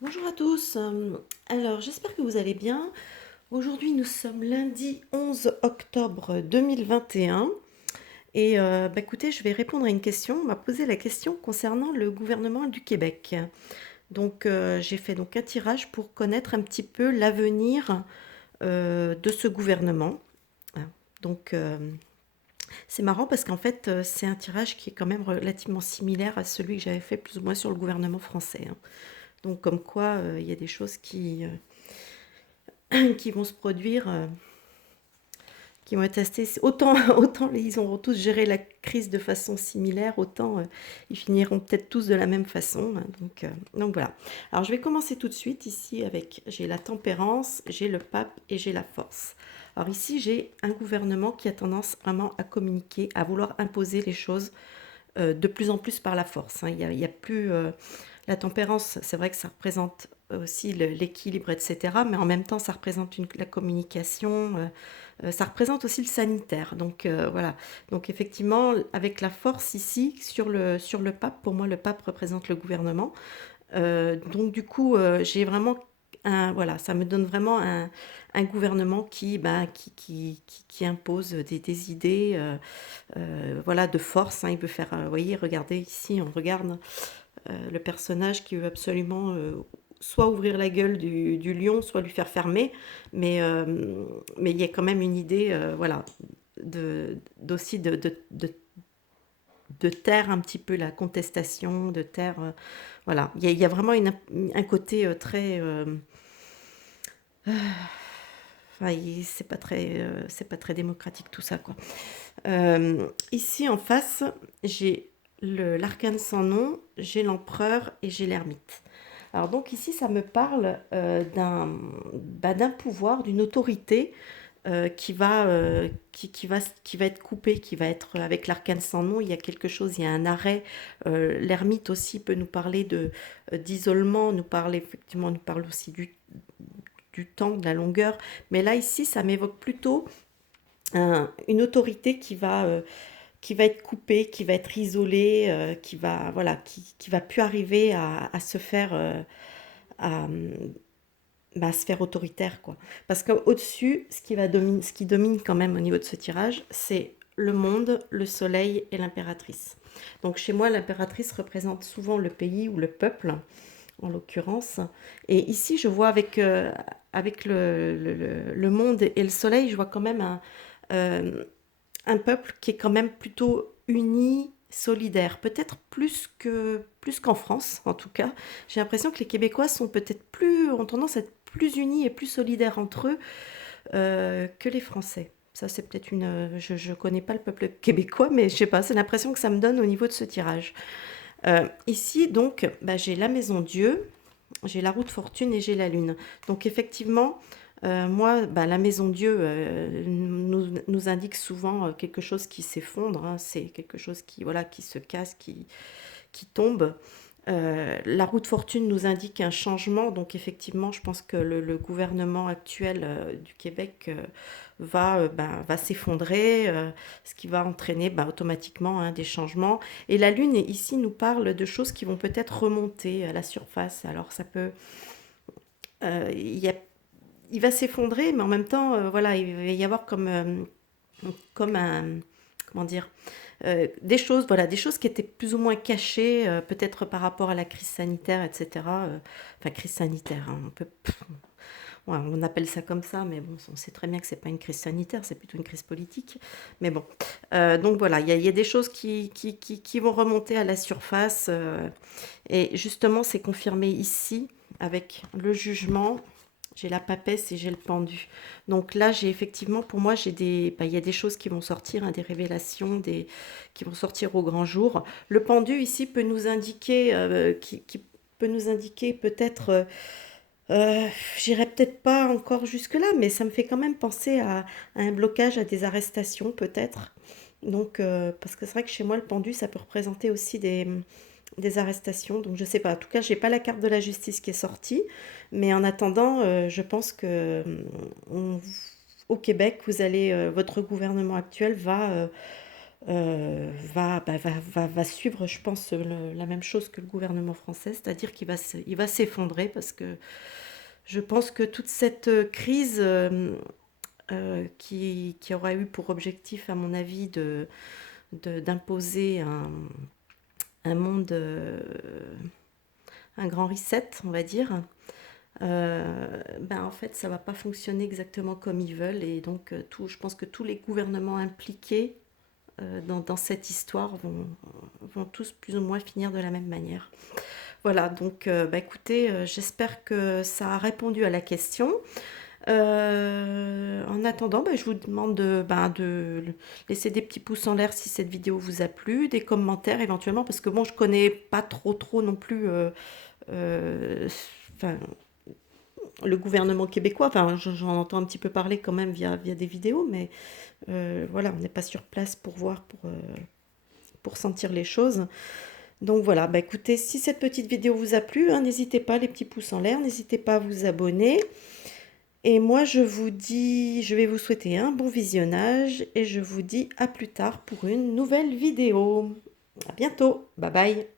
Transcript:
Bonjour à tous. Alors, j'espère que vous allez bien. Aujourd'hui, nous sommes lundi 11 octobre 2021. Écoutez, je vais répondre à une question. On m'a posé la question concernant le gouvernement du Québec. J'ai fait donc un tirage pour connaître un petit peu l'avenir de ce gouvernement. Hein. Donc, euh, c'est marrant parce qu'en fait, c'est un tirage qui est quand même relativement similaire à celui que j'avais fait plus ou moins sur le gouvernement français. Hein. Donc, comme quoi, il y a des choses qui vont se produire, qui vont être testés. Autant, autant ils auront tous géré la crise de façon similaire, autant ils finiront peut-être tous de la même façon. Hein. Donc voilà. Alors je vais commencer tout de suite ici avec, j'ai la tempérance, j'ai le pape et j'ai la force. Alors ici j'ai un gouvernement qui a tendance vraiment à communiquer, à vouloir imposer les choses de plus en plus par la force. Hein. Il y a plus la tempérance, c'est vrai que ça représente aussi l'équilibre, etc. Mais en même temps, ça représente la communication, ça représente aussi le sanitaire. Voilà. Donc effectivement, avec la force ici sur le pape, pour moi, le pape représente le gouvernement. J'ai vraiment voilà, ça me donne vraiment un gouvernement qui impose des idées, voilà, de force. Hein. Il veut faire, vous voyez, regardez ici, on regarde le personnage qui veut absolument soit ouvrir la gueule du lion, soit lui faire fermer. Mais, euh, mais il y a quand même une idée, voilà, d'aussi de taire un petit peu la contestation, de taire, voilà. Il y a vraiment un côté très, enfin, c'est pas très démocratique tout ça, quoi. Ici en face, j'ai l'arcane sans nom, j'ai l'empereur et j'ai l'ermite. Alors donc ici, ça me parle d'un pouvoir, d'une autorité qui va être coupée, qui va être avec l'arcane sans nom. Il y a quelque chose, il y a un arrêt. L'ermite aussi peut nous parler d'isolement, nous parle aussi du temps, de la longueur. Mais là ici, ça m'évoque plutôt une autorité qui va être coupée, qui va être isolée, voilà, qui va plus arriver à se faire à, sphère autoritaire, quoi. Parce qu'au-dessus, ce qui domine quand même au niveau de ce tirage, c'est le monde, le soleil et l'impératrice. Donc chez moi, l'impératrice représente souvent le pays ou le peuple, en l'occurrence. Et ici, je vois avec le monde et le soleil, je vois quand même euh, un peuple qui est quand même plutôt uni, solidaire, peut-être plus qu'en France, en tout cas. J'ai l'impression que les Québécois ont tendance à être plus unis et plus solidaires entre eux que les Français. Ça, c'est peut-être je connais pas le peuple québécois, mais je sais pas, c'est l'impression que ça me donne au niveau de ce tirage. Ici, donc, j'ai la maison Dieu, j'ai la roue de fortune et j'ai la lune. Donc effectivement, moi, la maison Dieu nous indique souvent quelque chose qui s'effondre. Hein. C'est quelque chose qui, voilà, qui se casse, qui tombe. La roue de fortune nous indique un changement, donc effectivement, je pense que le gouvernement actuel du Québec va s'effondrer, ce qui va entraîner automatiquement hein, des changements. Et la Lune ici nous parle de choses qui vont peut-être remonter à la surface. Alors ça peut, il y a- il va s'effondrer, mais en même temps, voilà, il va y avoir comme un, comment dire, des choses qui étaient plus ou moins cachées, peut-être par rapport à la crise sanitaire, etc. Enfin, crise sanitaire, hein, ouais, on appelle ça comme ça, mais bon, on sait très bien que c'est pas une crise sanitaire, c'est plutôt une crise politique. Mais bon, donc voilà, il y a des choses qui vont remonter à la surface, et justement, c'est confirmé ici avec le jugement. J'ai la papesse et j'ai le pendu. Donc là, j'ai effectivement, pour moi, il y a des choses qui vont sortir, hein, des révélations, qui vont sortir au grand jour. Le pendu ici peut nous indiquer, qui peut nous indiquer peut-être, j'irai peut-être pas encore jusque-là, mais ça me fait quand même penser à un blocage, à des arrestations peut-être. Parce que c'est vrai que chez moi, le pendu, ça peut représenter aussi des arrestations. Donc je sais pas. En tout cas, j'ai pas la carte de la justice qui est sortie, mais en attendant, je pense que on- au Québec, votre gouvernement actuel va suivre, je pense, la même chose que le gouvernement français, c'est-à-dire il va s'effondrer parce que je pense que toute cette crise qui aura eu pour objectif, à mon avis, d'imposer un monde, un grand reset, on va dire, en fait, ça va pas fonctionner exactement comme ils veulent. Et donc, je pense que tous les gouvernements impliqués dans cette histoire vont tous plus ou moins finir de la même manière. Voilà, donc écoutez, j'espère que ça a répondu à la question. En attendant, je vous demande de laisser des petits pouces en l'air si cette vidéo vous a plu, des commentaires éventuellement, parce que bon, je connais pas trop non plus euh, enfin, le gouvernement québécois. Enfin, j'en entends un petit peu parler quand même via des vidéos, mais voilà, on n'est pas sur place pour voir, pour sentir les choses. Donc voilà, écoutez, si cette petite vidéo vous a plu, hein, n'hésitez pas, les petits pouces en l'air, n'hésitez pas à vous abonner. Et moi, je vous dis, je vais vous souhaiter un bon visionnage et je vous dis à plus tard pour une nouvelle vidéo. À bientôt, bye bye.